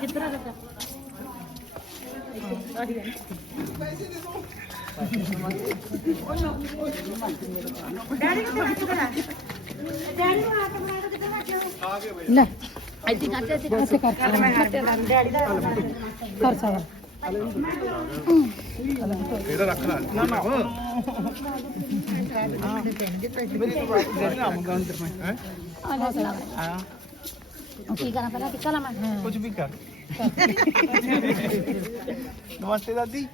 ਕਿੱਧਰ ਆ ਬੱਚਾ ਡੈਡੀ ਕਿੱਥੇ ਹੱਥ ਕਰਾ ਡੈਡੀ ਨੂੰ ਹੱਥ ਬਣਾ ਕੇ ਕਿੱਥੇ ਬੈਠੇ ਲੈ। ਇੱਥੇ ਕਰਦੇ ਇੱਥੇ ਇੱਥੇ ਕਰ। ਡੈਡੀ ਦਾ ਕਰ ਸਾਵਾ ਇਹਦਾ ਰੱਖ ਲੈ ਨਾ ਨਾ ਕੀ ਕਰਾਂ ਪਹਿਲਾਂ ਟਿੱਕਾ ਲਾਵਾਂ ਕੁਝ ਵੀ ਕਰ ਨਮਸਤੇ ਦਾਦੀ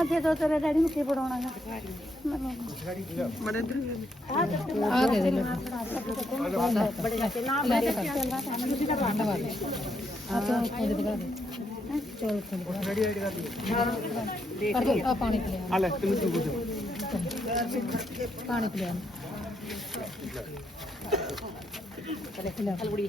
ਅੱਗੇ ਤੋਂ ਤੇਰੇ ਡੈਡੀ ਨੂੰ ਕੀ ਪੜਾਉਣਾ ਹੈ ਆ ਦੇ ਦੇ ਲੈ। ਆ ਚੋਲ ਖੋਲ ਦਿਖਾ ਦੇ। ਚੋਲ ਖੋਲ ਦੇ ਕਰ ਦੋ। ਆ ਪਾਣੀ ਪਿਆ ਆ ਲੈ ਤੈਨੂੰ ਤੂੰ ਕੁਝ ਪਾਣੀ ਪਿਆ ਲੈ ਹਲਵੜੀ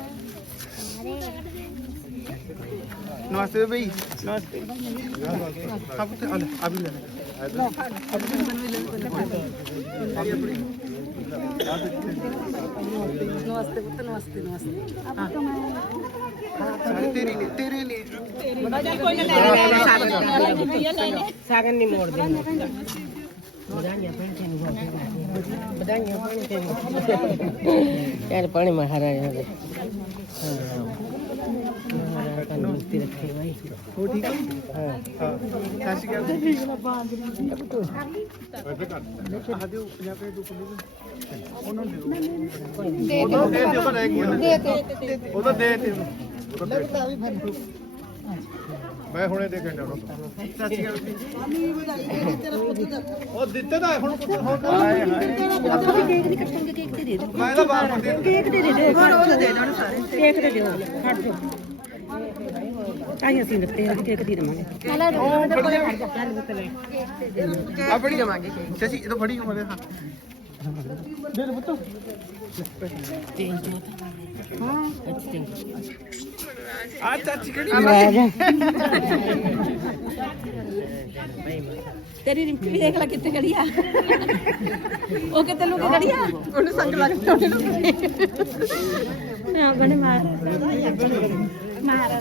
नमस्ते भाई। नमस्ते। आप तो आले नमस्ते नमस्ते नमस्ते। नमस्ते नमस्ते तेरे लिए तेरे लिए। सागन नहीं मोड़ देना ત્યારે પાણીમાં હારા ਨੂੰ ਤੇ ਦੇ ਹਾਂ ਰੱਖੇ ਭਾਈ ਹੋ। ਠੀਕ ਹੈ ਹਾਂ ਹਾਂ ਸਤਿ ਸ਼੍ਰੀ ਅਕਾਲ ਆ ਦਿਓ 50 ਰੁਪਏ ਦੋ ਕਿਲੋ ਉਹਨਾਂ ਨੂੰ ਦਿਓ ਦੇ ਉਹ ਦੇ। ਦਿਓ ਪਰ ਇੱਕ ਮਿੰਟ ਉਹ ਤਾਂ ਦੇ ਦੇ ਲੱਗਦਾ ਵੀ ਮੈਂ ਹੁਣੇ ਦੇ ਕੇ ਜਾਣਾ ਸਤਿ ਸ਼੍ਰੀ। ਅਕਾਲ ਉਹ ਦਿੱਤੇ ਤਾਂ ਹੁਣ ਹੁਣ ਹਾਏ ਹਾਏ ਕੇਕ ਦੀ ਕੱਟਾਂਗੇ ਕੇਕ ਤੇ ਦੇ। ਦੇ ਮੈਂ ਤਾਂ ਬਾਹਰ ਦੇ ਕੇਕ ਦੇ ਦੇ ਦੇ ਹੋਰ ਉਹ ਦੇ ਦੇਣ ਸਾਰੇ ਕੇਕ ਦੇ ਦਿਓ ਛੱਡ ਦਿਓ ਕਾਹੀ ਅਸੀਂ ਦਿੱਤੇ ਆ ਕੇਕ ਦੇ ਦੇਵਾਂਗੇ ਆ ਬੜੀ ਜਮਾਂਗੇ ਸੱਚੀ ਇਹ ਤਾਂ ਬੜੀ ਉਮਰ ਹੈ ਦੇ ਦੇ ਬਤੋ ਆ ਚਾਚੀ ਕਿਹੜੀ ਤੇਰੀ ਰਿੰਪੀ ਵੀ ਦੇਖ ਲੈ ਕਿੱਥੇ ਖੜੀ ਆ ਉਹ ਕਿੱਥੇ ਲੁਕ ਖੜੀ ਆ ਉਹਨੂੰ ਸੰਗ ਲੱਗਦਾ ਉਹਨੂੰ ਹਾਂ ਬਣੇ ਮਾਰ ਮਾਰ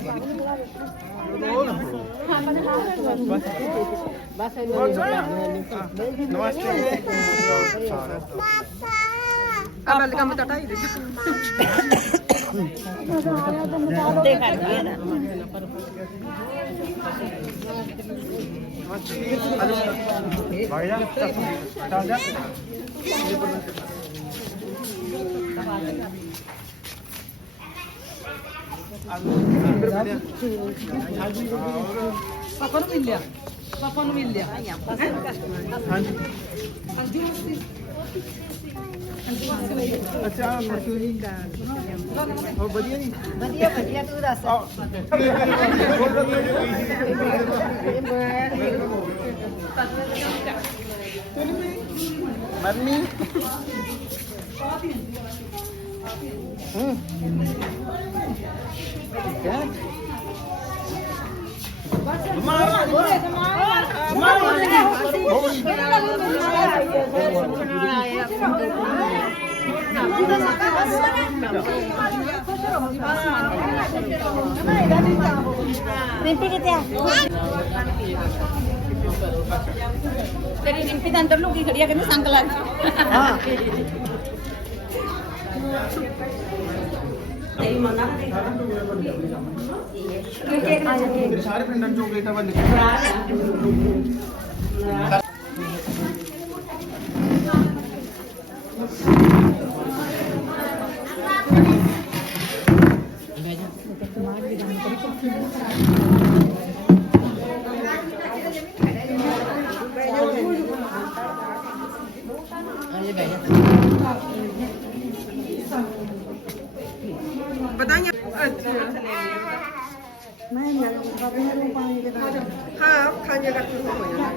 ਨਮਸਤੇ ਆ ਬੱਲ ਕੰਮ ਤਾਂ ਢਾਈ ਦੇ ਤੇ ਕਰ ਗਿਆ ਨਾ ਭਾਈ ਜਾ ਚੱਲ ਜਾ ਪਾਪਾ ਨੂੰ ਮਿਲ ਲਿਆ ਪਾਪਾ ਨੂੰ ਮਿਲ ਲਿਆ ਹਾਂਜੀ ਅੱਛਾ ਮਰਸੀ ਹੋਰ ਵਧੀਆ ਨਹੀਂ ਵਧੀਆ ਵਧੀਆ ਤੂੰ ਦੱਸ ਮੰਮੀ నింపి నింపి దాని తర్లో ఇక్కడ సంకలా ਸਾਰੇ ਪਿੰਡਾਂ ਚੋਂ ਗੇਟਾਂ ਬੰਦ ਕਰ Hadi be. ਆ ਬਾਬੇ ਨੂੰ ਪਾਣੀ ਦੇ ਨਾਲ ਹਾਂ ਖਾਂਜਾ ਕਰਕੇ ਹੋ ਜਾਣਾ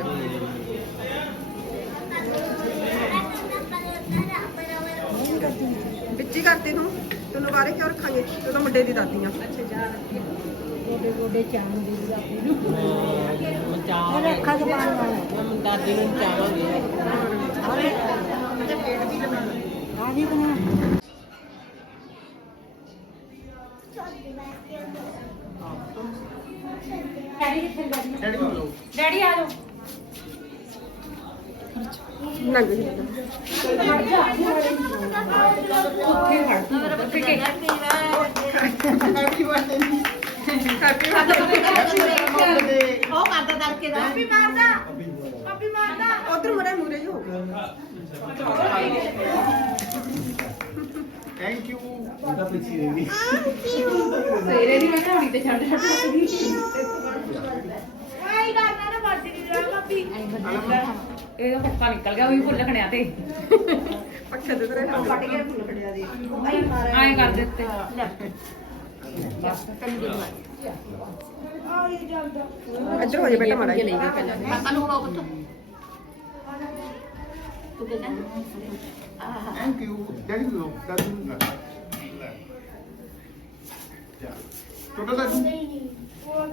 ਵਿੱਚੀ ਕਰਤੀ ਤੂੰ ਤੈਨੂੰ ਬਾਰੇ ਕਿਉਂ ਰੱਖਾਂਗੇ ਤੂੰ ਤਾਂ ਮੁੰਡੇ ਦੀ ਦਾਦੀ ਆ ਗੋਡੇ ਗੋਡੇ ਚਾਣ ਦੀ ਦਾਦੀ ਨੂੰ ਚਾਹ ਅੱਖਾਂ ਚ ਪਾਣੀ ਵਾਲਾ ਦਾਦੀ ਨੂੰ ਚਾਹਾਂਗੇ ਆ ਜੀ ਬਣਾ ਡੈਡੀ ਕੋਲ ਲਓ ਡੈਡੀ ਆ ਜਾਓ ਨੰਗ ਉਹ ਕਰਦਾ ਤੜਕੇ ਦਾ ਆਪੀ ਮਾਰਦਾ ਆਪੀ ਮਾਰਦਾ ਉਧਰ ਮਰੇ ਮੂਰੇ ਹੀ ਹੋ ਗਿਆ ਥੈਂਕ ਯੂ ਉਹਦਾ ਪਿੱਛੇ ਰਹਿੰਦੀ ਸਵੇਰੇ ਦੀ ਤੇ ਛੱਡ ਰੱਖਦੀ ਇਹ ਪੱਕਾ ਨਿਕਲ ਗਿਆ ਉਹ ਭੁੱਲ ਖਣਿਆ ਤੇ। ਪੱਖੇ ਦੇ ਤੇਰੇ ਕੱਟ ਕੇ ਫੁੱਲ ਖੜਿਆ ਦੇ। ਐਂ ਕਰ ਦਿੱਤੇ ਇੱਧਰ ਹੋ ਜਾ ਬੇਟਾ ਥੈਂਕ ਯੂ ਨੂੰ ਲੈ ਜਾ ਛੋਟਾ ਦਾਦੂ ਆ? ਜਾਓ ਤੁਸੀਂ ਭਲਾ ਚਲੋ ਆ ਜਾ ਚਾ ਡੈਡੀ ਨਾ ਕੇਕ ਕੱਟਿਆ ਨਾ ਕੇਕ ਕੱਟਿਆ ਤਾਂ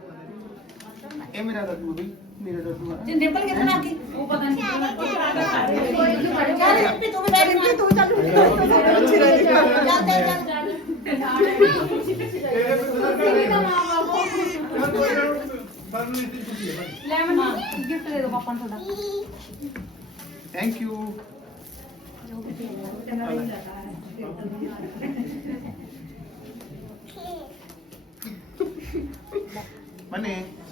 मेरा मेरा है डिंपल की वो पता नहीं तू तू चल गिफ्ट दो पापा थोड़ा थैंक यू मैंने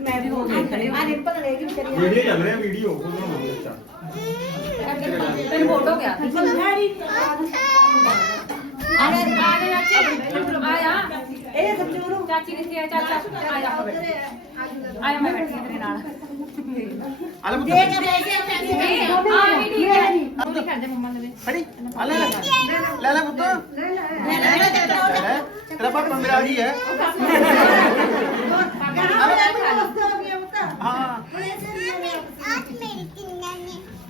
ਮੈਂ ਵੀ ਹੋ ਗਈ ਖੜੇ ਆ ਰਿੰਪਲ ਰਹਿ ਗਈ ਵਿਚਾਰੀ ਵੀਡੀਓ ਚੱਲ ਰਿਹਾ ਵੀਡੀਓ ਉਹਨੂੰ ਮੰਗਦਾ ਤੈਨੂੰ ਫੋਟੋ ਗਿਆ ਆ ਆ ਜਾ ਚਾਚੀ ਆ ਜਾ ਇਹ ਸੱਚੂ ਨੂੰ ਚਾਚੀ ਕਿੱਥੇ ਆ ਚਾਚਾ ਆ ਜਾ ਆ ਜਾ ਮੈਂ ਬੈਠੀ ਹਾਂ ਤੇਰੇ ਨਾਲ ਆਲੇ ਪੁੱਤ ਦੇ ਕੇ ਬੈਠ ਗਿਆ ਨਹੀਂ, ਆ ਵੀ ਠੀਕ ਹੈ ਉਹ ਨਹੀਂ ਕਰਦੇ ਮੰਮਾ ਦੇ ਖੜੀ ਆਲੇ ਲੈ ਲੈ ਪੁੱਤ ਲੈ ਤੇਰਾ ਪਾਪਾ ਮੇਰਾ ਜੀ ਹੈ ਹਾਂ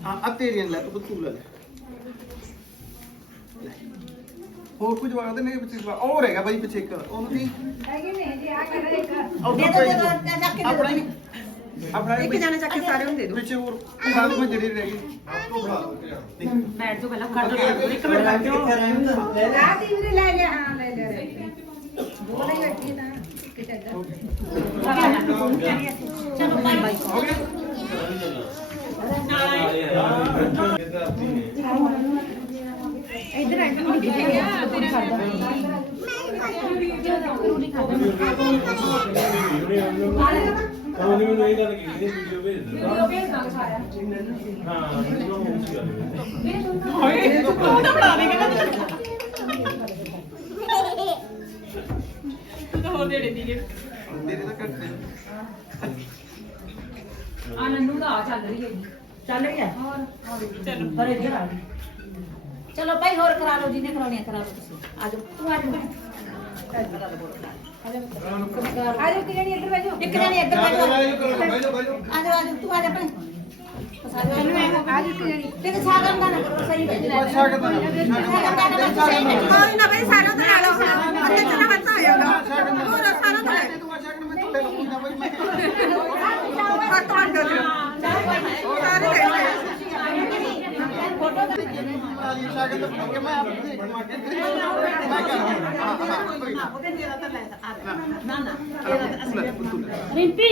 ਹਾਂ ਆ ਤੇਰੀ ਲੈ ਤੂੰ ਤੂੰ ਲੈ ਲੈ ਲੈ। ਹੋਰ ਕੁਝ ਵਾਦਾ ਨਹੀਂ ਪਿੱਛੇ ਵਾ- ਉਹ ਰਹੇਗਾ ਬਾਈ ਪਿੱਛੇ ਇੱਕ ਉਹਨੂੰ ਕੀ ਦੇ ਦੋ ਦੇ ਦੋ ਜਾ ਕੇ ਆਪਣਾ ਹੀ ਆਪਣਾ ਹੀ ਇੱਕ ਜਣੇ ਚੱਕ ਕੇ ਸਾਰੇ ਨੂੰ ਦੇ ਦੋ ਪਿੱਛੇ ਹੋਰ ਸਾਲ ਮੈਂ ਜਿਹੜੀ ਰਹਿ ਗਈ ਬੈਠ ਜਾਓ ਪਹਿਲਾਂ ਖੜ ਜਾਓ ਇੱਕ ਮਿੰਟ ਬੈਠ ਜਾਓ ਰਾਤੀ ਵੀ ਲੈ ਗਿਆ ਹਾਂ ਲੈ ਲੈ ਇੱਧਰ ਆ ਕੁੜੀ ਕਿੱਥੇ ਆ ਤੇਰੇ ਕਰਦਾ ਉਹਨੇ ਮੈਨੂੰ ਇਹ ਗੱਲ ਕੀਤੀ ਵੀਡੀਓ ਭੇਜ ਦੇ ਵੀਡੀਓ ਭੇਜ ਦਾਂਗੇ ਸਾਰਿਆਂ ਹਾਂ ਮੈਨੂੰ ਉਹ ਸੀ ਗੱਲ ਤੇਰੇ ਤਾਂ ਘੱਟ ਆ ਨੰਨੂ ਦਾ ਆ ਚੱਲ ਰਹੀ ਹੈ ਚੱਲ ਗਿਆ ਹੋਰ ਚਲੋ। ਪਰ ਇੱਧਰ ਆ ਚਲੋ ਭਾਈ ਹੋਰ ਕਰਾ ਲਓ ਜਿਹਨੇ ਕਰਾਉਣੀ ਕਰਾ ਲਓ ਤੁਸੀਂ। ਆ ਜਾਓ। ਤੂੰ ਆ ਜਾ ਆ ਜਾ ਕਿ ਜਣੀ ਇੱਧਰ ਬੈਠੋ ਇੱਕ ਜਣੇ ਇੱਧਰ ਬਾਈ ਆ ਜਾ ਆ ਜਾ ਤੂੰ ਆ ਜਾ ਭਾਈ। ਆ ਜਾ ਇੱਕ ਜਣੀ। ਤੇ ਸਾਗਰ ਦਾ ਨਾ ਕਰੋ ਸਹੀ ਨਾ ਸਾਗਰ ਦਾ ਨਾ ਕਰੋ। ਸਹੀ ਕੋਈ ਨਾ ਬਈ ਸਾਰਾ ਤੋਂ ਲੈ ਲਓ ਅੱਧੇ ਚਨਾ ਬੱਚਾ ਹੋ ਜਾਊਗਾ ਹੋਰ ਸਾਰਾ ਤੋਂ ਲੈ ਤੂੰ ਅੱਛਾ ਕਰ ਮੈਂ ਤੈਨੂੰ ਪੁੱਛਣਾ ਬਈ ਮੈਂ ਸ਼ਾਗਰ ਤੋਂ ਕਿ ਮੈਂ ਆਪ ਦੇਖ ਮੈਂ ਕਰਾਂਗਾ ਹਾਂ ਹਾਂ ਕੋਈ ਨਾ ਨਾ ਨਾ ਰਿੰਪੀ!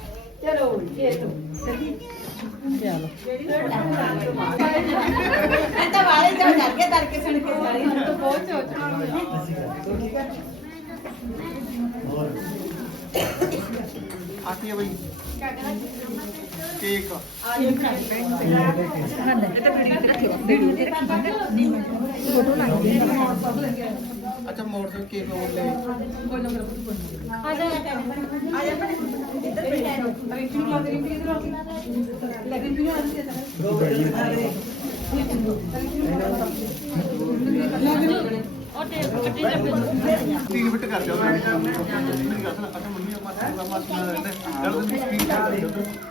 ਕਰੀ ਜਾਂਦੇ ਹੋ ਪਹਿਲਾਂ ਮੈਂ ਤਾਂ ਵਾਲੇ ਜਾ ਚੱਲ ਕੇ ਦਰ ਕੇ ਸੁਣ ਕੇ ਸਾਰੀ ਬਹੁਤ ਆਤੀ ਹੈ ਬਈ। ਕੇਕ। ਅੱਛਾ ਮੋੜ ਤੋਂ ਕੇਕ ਹੋਰ ਲੈ ਤੀਨ ਬਿਟ ਕਰ ਦਿਓ ਮੇਰੀ ਗੱਲ ਸੁਣ ਅੱਛਾ ਮੰਮੀ ਮਾਸੀ ਮਾਸੀ ਨਾਲ ਰਹਿੰਦੇ ਜਦ ਤੁਸੀਂ ਸਕਰੀਨ ਕਰ ਦਿਓ ਲੈ ਮੈਂ ਬਣਾ ਚਾਹ ਪਾਣੀ ਆ ਜਾਣਾ ਬੈਠੀ ਜਗ੍ਹਾ ਪ੍ਰੋਗਰਾਮ ਦਿੰਦੀ ਪੂਰਾ ਕਰ ਪੂਰਾ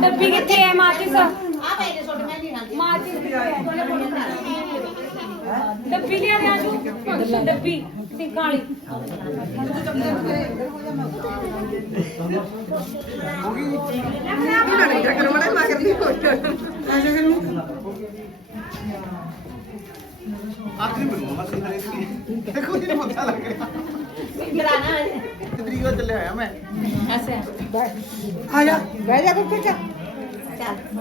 ਡੱਬੀ ਕਿੱਥੇ ਹੈ ਮਾਚਿਸ? ਆ ਬੈਠੇ ਛੋਟੇ ਮੈਂ ਨਹੀਂ ਨਾਲ। ਮਾਚਿਸ ਡੱਬੀ ਲਿਆ ਦੇ ਆਜੂ। ਡੱਬੀ। ਸਿੰਕਾਂ ਵਾਲੀ। ਹੋ ਗਈ ਆਖਰੀ आखिरी में मामा से खरीद देखो ये मज़ा लग गया डराना है। तेरी को चले आया मैं। ऐसे। बैठ आया बैठ जा कुछ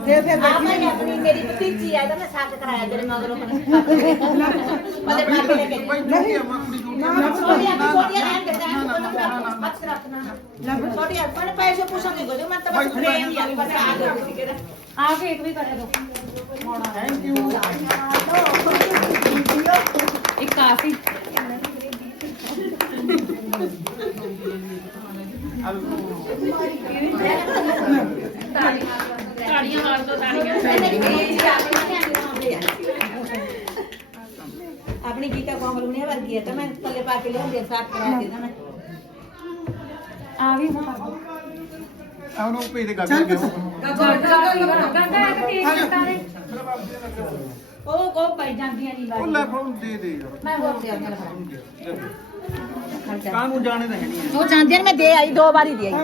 ਫੇਰ ਫੇਰ ਆ ਮੈਂ ਆਪਣੀ ਮੇਰੀ ਭਤੀਜੀ ਆ ਤਾਂ ਮੈਂ ਸਾਥ ਕਰਾਇਆ ਤੇਰੇ ਮਗਰੋਂ ਮਦੇ ਬਣਾ ਕੇ ਲੈ ਕੇ ਭਾਈ ਨਹੀਂ ਅਮਾ ਕੁੜੀ ਨੂੰ ਛੋਟੀਆਂ ਛੋਟੀਆਂ ਰਹਿਣ ਦੇ ਤਾਂ ਹੱਥ ਰੱਖਣਾ ਛੋਟੀਆਂ ਪਰ ਪੈਸੇ ਪੁੱਛਾਂਗੇ ਗੋ ਮੈਂ ਤਾਂ ਬਸ ਫਰੇਮ ਹੀ ਆ ਬਸ ਆ ਗਿਆ ਸੀ ਕਿਹੜਾ ਆ ਕੇਕ ਵੀ ਕਰ ਦੋ ਥੈਂਕ ਯੂ ਇੱਕ ਆ ਸੀ ਤਾੜੀਆਂ ਮਾਰ ਦੋ ਤਾੜੀਆਂ ਆਪਣੀ ਗੀਤਾ ਕੋਮਲ ਵਰਗੀ ਹੈ ਤਾਂ ਮੈਂ ਥੱਲੇ ਪਾ ਕੇ ਲਿਆਉਂਦੀ ਸਾਫ਼ ਕਰਾ ਕੇ ਨਾ ਆ ਵੀ ਆ ਉਹਨੂੰ ਭੇਜ ਦੇ ਗੱਲ ਕਰ ਗੰਗਾ ਇੱਕ ਕੇਕ ਦਿੱਤਾ ਨੇ ਉਹ ਕੋ ਪਈ ਜਾਂਦੀਆਂ ਨਹੀਂ ਉਹ ਲੈ ਫੋਨ ਦੇ ਦੇ ਯਾਰ ਮੈਂ ਹੋਰ ਦੇ ਆਉਂਦੀ ਹਾਂ ਕਾਂ ਨੂੰ ਜਾਣੇ ਤਾਂ ਹੈ ਨਹੀਂ ਉਹ ਜਾਂਦੇ ਨੇ ਮੈਂ ਦੇ ਆਈ ਦੋ ਵਾਰੀ ਦੇ ਆਈ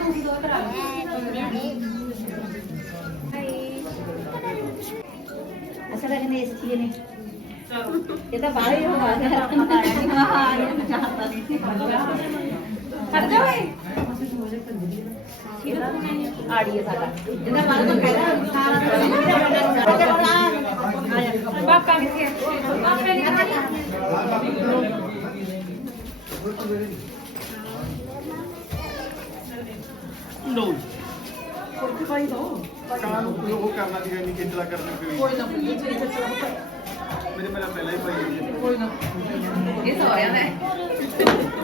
ਪਿੰਕਾ ਤੂੰ ਵੀ ਦੋ ਕਰਾ ਅਸਲ ਵਿੱਚ ਨੇ ਇਸ ਚੀਜ਼ ਨੇ ਇਹ ਤਾਂ ਬਾਹਰ ਹੀ ਹੋਣਾ ਹੈ ਪਤਾ ਨਹੀਂ ਹਾਂ ਇਹ ਚਾਹਤਾ ਨਹੀਂ ਕਰ ਦੇ ਓਏ ਆੜੀ ਹੈ ਸਾਡਾ ਇਹਦਾ ਬਾਹਰ ਤੋਂ ਪਹਿਲਾਂ ਸਾਰਾ ਪਾਪਾ ਕਿੱਥੇ ਕਾਂ ਨੂੰ ਕੋਈ ਉਹ ਕਰਨਾ ਸੀਗਾ ਨਹੀਂ ਕਿਚਲਾ ਕਰਨੀ ਕੋਈ ਕੋਈ ਨਾ ਪੁੱਲੀ ਜੀ ਚੱਲ ਮੇਰੇ ਮੇਰਾ ਪਹਿਲਾਂ ਹੀ ਪਾਈ ਹੋਈ ਹੈ ਕੋਈ ਨਾ। ਇਹ ਸੌਰਿਆਂ ਦਾ ਹੈ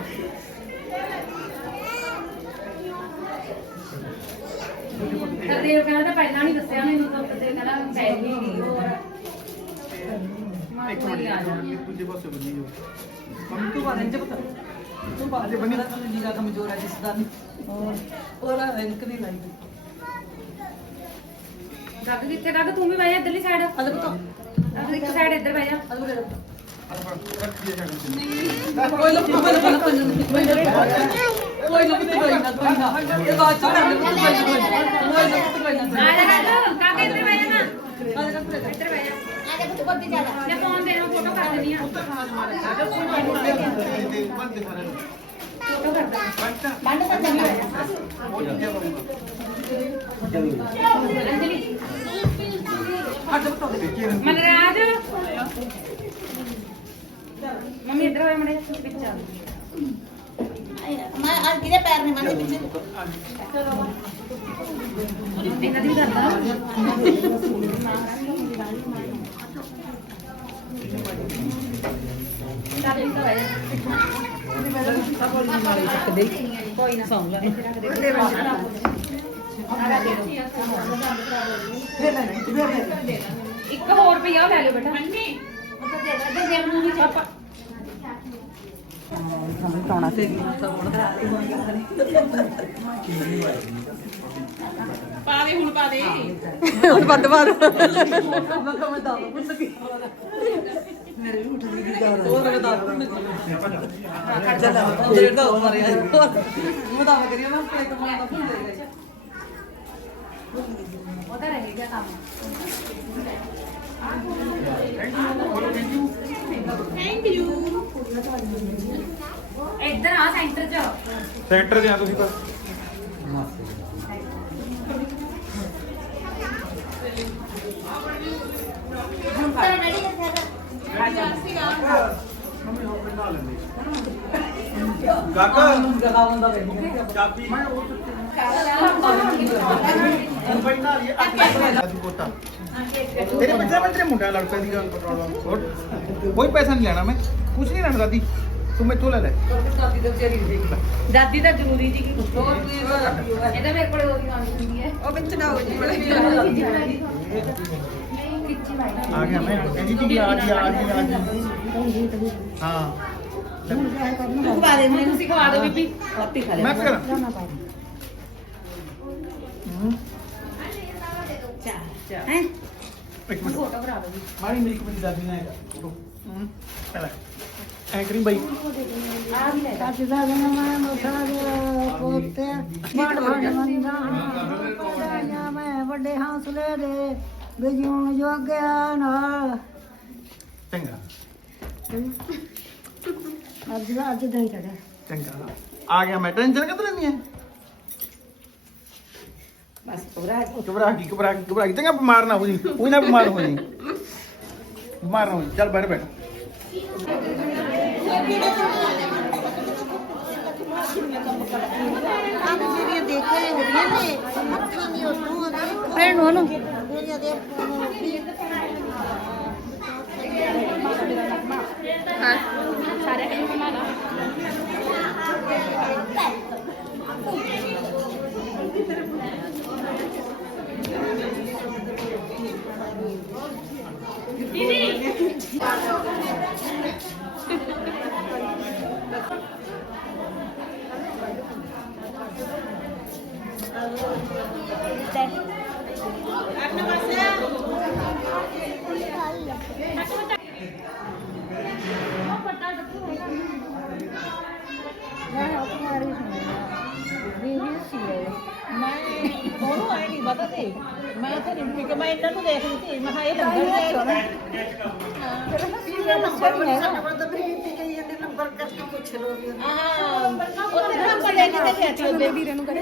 ਕਦੇ ਕਹਿੰਦਾ ਤਾਂ ਪਹਿਲਾਂ ਨਹੀਂ ਦੱਸਿਆ ਮੈਨੂੰ ਤਾਂ ਕਦੇ ਕਹਿੰਦਾ ਪੈ ਗਈ ਨਹੀਂ ਹੋਰ। ਇੱਕ ਮਿੰਟ ਇੱਕ ਮਿੰਟ, ਦੂਜੇ ਪਾਸੇ ਬੰਨੀ ਹੋ ਮੰਮੀ ਤੂੰ ਬਾਹਰ ਇੰਜ ਬਤਾ ਤੂੰ ਬਾਹਰ ਜੇ ਬੰਨੀ ਤਾਂ ਨਿਗਾ ਕਮਜ਼ੋਰ ਹੈ ਜਿਸ ਦਾ ਨਹੀਂ ਔਰ ਔਰ ਇਨਕ ਦੀ ਲਾਈ। ਗੱਗ ਕਿੱਥੇ ਗੱਗ ਤੂੰ ਵੀ ਬਹਿ ਜਾ ਇੱਧਰਲੀ ਸਾਈਡ ਅਲ ਬਤਾ ਅਗਰ ਇੱਕ ਸਾਈਡ ਇੱਧਰ ਬਹਿ ਜਾ ਅਲ ਬਤਾ ਕੋਈ ਲੋਕ ਕੋਈ ਲੋਕ ਕੋਈ ਲੋਕ ਕੋਈ ਲੋਕ ਕੋਈ ਨਾ ਕੋਈ ਨਾ ਇਹ ਬਾਤ ਚੋਂ ਕੋਈ ਲੋਕ ਕੋਈ ਲੋਕ ਕੋਈ ਨਾ ਆ ਜਾ ਗੱਗ ਕਾਕੇ ਇੱਧਰ ਬਹਿ ਜਾ ਨਾ ਇੱਧਰ ਬਹਿ ਜਾ ਆ ਜਾ ਤੂੰ ਬੱਦੀ ਜਾ ਜੇ ਫੋਨ ਦੇ ਨੂੰ ਫੋਟੋ ਕਰ ਦਿੰਦੀ ਆ ਫੋਟੋ ਕਰ ਦੇ ਬੰਦ ਕਰ ਦੇ ਅੰਜਲੀ ਮਨਰਾਜ ਮੰਮੀ ਇੱਧਰ ਹੋਏ ਮੜੇ ਵਿੱਚ ਆ ਮੈਂ ਅੱਜ ਕਿਹਦੇ ਪੈਰ ਨਹੀਂ ਮੰਨਦੇ ਪਿੱਛੇ ਇਹਨਾਂ ਦੀ ਕਰਦਾ ਕੋਈ ਨਾ ਸੌਂ ਜਾ ਇੱਕ ਹੋਰ ਪਈ ਲੈ ਲਿਓ ਬੇਟਾ। ਤਾਉਣਾ ਤੇ ਤਾਂ ਹੁਣ ਹੁਣ ਬੰਦ ਬਾਦ ਮੈਂ ਕਮੇ ਦਾ ਪੁੱਛ ਕੀ ਮੇਰੇ। ਵੀ ਉੱਠ ਦੀ ਜਾ ਉਹ ਤਾਂ ਦਾ ਚੱਲ ਜਿਹੜੇ ਦਾ ਮਾਰੇ ਮੈਂ ਤਾਂ ਕਰੀਏ ਮੈਂ ਆਪਣੇ ਕਮਾਂ ਦਾ ਭੁੱਲ ਗਈ ਉਹਦਾ ਰਹਿ ਗਿਆ ਕੰਮ। ਇੱਧਰ ਆ ਸੈਂਟਰ 'ਚ ਸੈਂਟਰ ਦੇ ਆ ਤੁਸੀਂ ਪਰ ਤੇਰਾ ਡੈਡੀ ਕਿੱਥੇ ਹੈ ਕਾਕਾ ਗਲਾ ਹੁੰਦਾ ਵੇ ਚਾਬੀ ਤੇਰੇ ਪਿੱਛੇ ਮੈਂ ਤੇਰੇ ਮੁੰਡਾ ਲੜ ਪੈ ਦੀਗਾ ਹੋਰ ਕੋਈ ਪੈਸਾ ਨਹੀਂ ਲੈਣਾ ਮੈਂ ਕੁਝ ਨਹੀਂ ਲੈਣਾ ਦਾਦੀ ਤੂੰ ਮੈਥੋਂ ਲੈ ਲੈ ਦਾਦੀ ਦਾ ਵਿਚਾਰੀ ਦੇਖ ਲੈ ਦਾਦੀ ਤਾਂ ਜ਼ਰੂਰੀ ਜੀ ਕਿ ਹੋਰ ਕੀ ਇਹਦਾ ਮੇਰੇ ਕੋਲ ਉਹਦੀ ਆਉਣੀ ਹੁੰਦੀ ਹੈ ਉਹ ਵਿੱਚ ਨਾ ਹੋ ਜੀ ਆ ਆ ਗਿਆ ਮੈਂ ਕਹਿੰਦੀ ਤੀ ਆ ਗਈ ਆ ਗਈ ਆ ਗਈ ਹਾਂ ਤੂੰ ਖਵਾ ਦੇ ਮੈਨੂੰ ਤੁਸੀਂ ਖਵਾ ਦਿਓ ਬੀਬੀ ਆਪੀ ਖਾ ਮੈਂ ਕਰਾਂ ਹੈ? ਇੱਕ ਮਿੰਟ। ਫੋਟੋ ਕਰਾ ਦਿਓ ਮਾਰੀ ਮੇਰੀ ਕੋਈ ਦਾਦੀ ਨਾ ਹੈਗਾ ਫੋਟੋ। ਹੂੰ। ਚਲਾ ਐ ਕਰੀ ਬਾਈ। ਆ ਵੀ ਲੈ ਜਾ। ਪੋਤੇ ਮੰਦਾ ਮੈਂ ਵੱਡੇ ਹੌਸਲੇ ਦੇ ਬਿਜੂਣ ਜੋਗਿਆ ਨਾਲ ਚੰਗਾ। ਅੱਜ ਦਾ ਅੱਜ ਦਿਨ ਚੜਿਆ ਚੰਗਾ। ਆ ਗਿਆ ਮੈਂ। ਟੈਨਸ਼ਨ ਕਦ ਲੈਣੀ ਹੈ बस घबरा घबरा की घबरा की घबरा की चंगा बीमार ना हो जी कोई बीमार हो जी बीमार ना हो चल बैठ बैठ ਭੈਣ ਲਾ ਮੈਂ ਆਪਣੀ ਵੀਡੀਓ ਸੀ ਮੈਂ ਉਹਨੂੰ ਆਏ ਨਹੀਂ ਪਤਾ ਤੇ ਮੈਂ ਕਿ ਇਹਨਾਂ ਨੂੰ ਦੇਖ ਰਹੀ ਸੀ ਮੈਂ ਕਿਹਾ ਇਹ ਲੰਗਰ ਦੇ ਚੋਣ ਨੰਬਰ ਨਹੀਂ ਹੈਗਾ ਹਾਂ ਉਹ ਤੇ ਨੰਬਰ ਦੇ ਕੇ ਤੇ